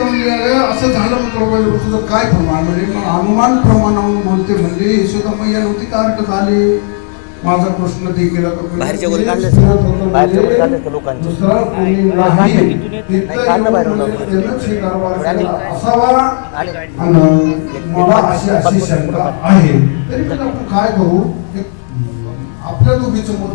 असं झालं मग तुझं काय प्रमाण म्हणजे मग अनुमान प्रमाणावरून बोलते म्हणजे यशोदा मैया नव्हती का अर्थ झाली. माझा प्रश्न ते केला तर बाहेरच्या वर काढले बाहेरच्या वर काढले का लोकांचे दुसरा कोणी नाही काढलं बाहेर असावा. मला अशी शंका आहे तरी पण आपण काय करू आपल्या दोघीचं मत